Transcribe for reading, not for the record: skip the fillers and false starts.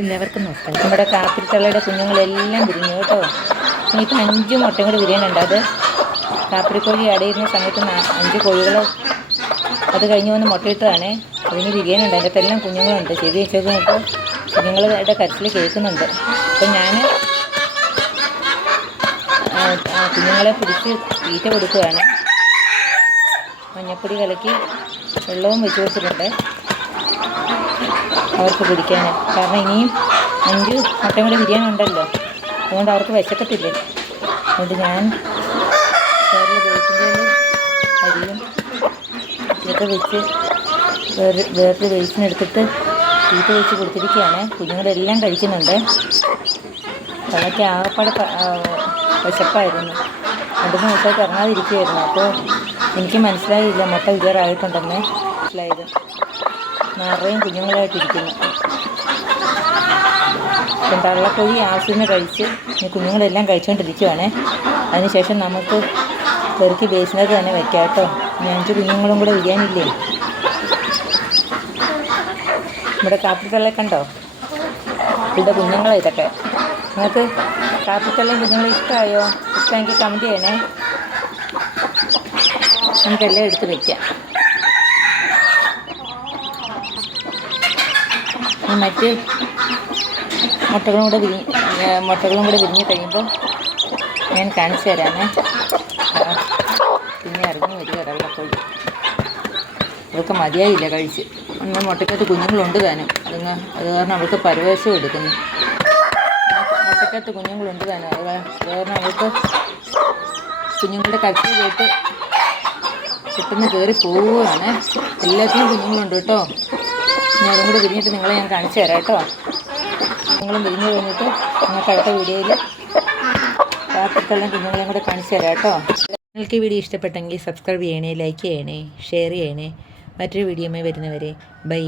എല്ലാവർക്കും നോക്കാം. നമ്മുടെ കാപ്പിരിത്തള്ളയുടെ കുഞ്ഞുങ്ങളെല്ലാം വിരിഞ്ഞു കേട്ടോ. ഇനിയിപ്പോൾ 5 മുട്ടയും കൂടി വിരിയാനുണ്ട്. അത് കാപ്പിരിക്കോഴി അടയിരുന്ന സമയത്ത് 5 കോഴികൾ അത് കഴിഞ്ഞ് വന്ന് മുട്ടയിട്ടതാണ്. അതിന് വിരിയാനുണ്ട്. അതിൻ്റെ അകത്തെല്ലാം കുഞ്ഞുങ്ങളുണ്ട്. ചെവി വെച്ചൊക്കെ ഇപ്പോൾ കുഞ്ഞുങ്ങളുടെ കരച്ചിൽ കേൾക്കുന്നുണ്ട്. അപ്പം ഞാൻ കുഞ്ഞുങ്ങളെ പിടിച്ച് തീറ്റ കൊടുക്കുകയാണ്. മഞ്ഞപ്പൊടി കലക്കി വെള്ളവും വെച്ച് കൊടുത്തിട്ടുണ്ട് അവർക്ക് കുടിക്കാൻ. കാരണം ഇനിയും 5 മുട്ടയും കൂടി വിരിയാനുണ്ടല്ലോ. അതുകൊണ്ട് അവർക്ക് വിശക്കത്തില്ലേ. അതുകൊണ്ട് ഞാൻ വേറൊരു അരിയും ഇതൊക്കെ വെച്ച് വേറൊരു വേസ്റ്റിനെടുത്തിട്ട് തീറ്റ വെച്ച് കൊടുത്തിരിക്കുകയാണ്. കുഞ്ഞുങ്ങളെല്ലാം കഴിക്കുന്നുണ്ട്. അതൊക്കെ ആകപ്പാടെ വിശപ്പായിരുന്നു. 2 ദിവസമായിട്ട് ഇറങ്ങാതിരിക്കുമായിരുന്നു. അപ്പോൾ എനിക്ക് മനസ്സിലായില്ല മുട്ട വിജയറായിട്ടുണ്ടെന്ന്. മനസ്സിലായത് നിറയും കുഞ്ഞുങ്ങളായിട്ടിരിക്കുന്നു. തള്ളക്കോഴി ആവശ്യത്തിന് കഴിച്ച് കുഞ്ഞുങ്ങളെല്ലാം കഴിച്ചുകൊണ്ടിരിക്കുകയാണ്. അതിനുശേഷം നമുക്ക് പെറുക്കി ബേസിനകത്ത് തന്നെ വെക്കാം കേട്ടോ. 5 കുഞ്ഞുങ്ങളും കൂടെ വിരിയാനില്ലേ. നമ്മുടെ കാപ്പിത്തള്ളയെ കണ്ടോ? ഇവിടെ കുഞ്ഞുങ്ങളെ ഇതൊക്കെ. നിങ്ങൾക്ക് കാപ്പിത്തള്ളയും കുഞ്ഞുങ്ങളെ ഇഷ്ടമായോ? ഇഷ്ടമെങ്കിൽ കമൻറ്റ് ചെയ്യണേ. നമുക്കെല്ലാം എടുത്ത് വയ്ക്കാം. മറ്റ് മുട്ടകളും കൂടെ വിരിഞ്ഞ് കഴിയുമ്പോൾ ഞാൻ കാണിച്ചു തരാമേ. പിന്നെ ഇറങ്ങി വരിക തള്ളക്കോഴി. അവൾക്ക് മതിയായില്ല കഴിച്ച്. അന്ന് മുട്ടക്കകത്ത് കുഞ്ഞുങ്ങളുണ്ട് താനും. അത് കാരണം അവൾക്ക് പരവേശം എടുക്കുന്നു. മുട്ടക്കകത്ത് കുഞ്ഞുങ്ങളുണ്ട് താനും. അത് കാരണം അവൾക്ക് കുഞ്ഞുങ്ങളുടെ കരച്ചിൽ കേട്ട് പെട്ടെന്ന് കയറി പോവുകയാണ്. എല്ലാത്തിനും കുഞ്ഞുങ്ങളുണ്ട് കേട്ടോ. ഇനി അതും കൂടെ വിരിഞ്ഞിട്ട് നിങ്ങളെ ഞാൻ കാണിച്ചു തരാം കേട്ടോ. നിങ്ങളും വിരിഞ്ഞ് കഴിഞ്ഞിട്ട് നിങ്ങൾക്ക് അടുത്ത വീഡിയോയിൽ കാപ്പിത്തള്ളും കുഞ്ഞുങ്ങളെയും കൂടെ കാണിച്ചു തരാം കേട്ടോ. നിങ്ങൾക്ക് ഈ വീഡിയോ ഇഷ്ടപ്പെട്ടെങ്കിൽ സബ്സ്ക്രൈബ് ചെയ്യണേ, ലൈക്ക് ചെയ്യണേ, ഷെയർ ചെയ്യണേ. മറ്റൊരു വീഡിയോയുമായി വരുന്നവരെ ബൈ.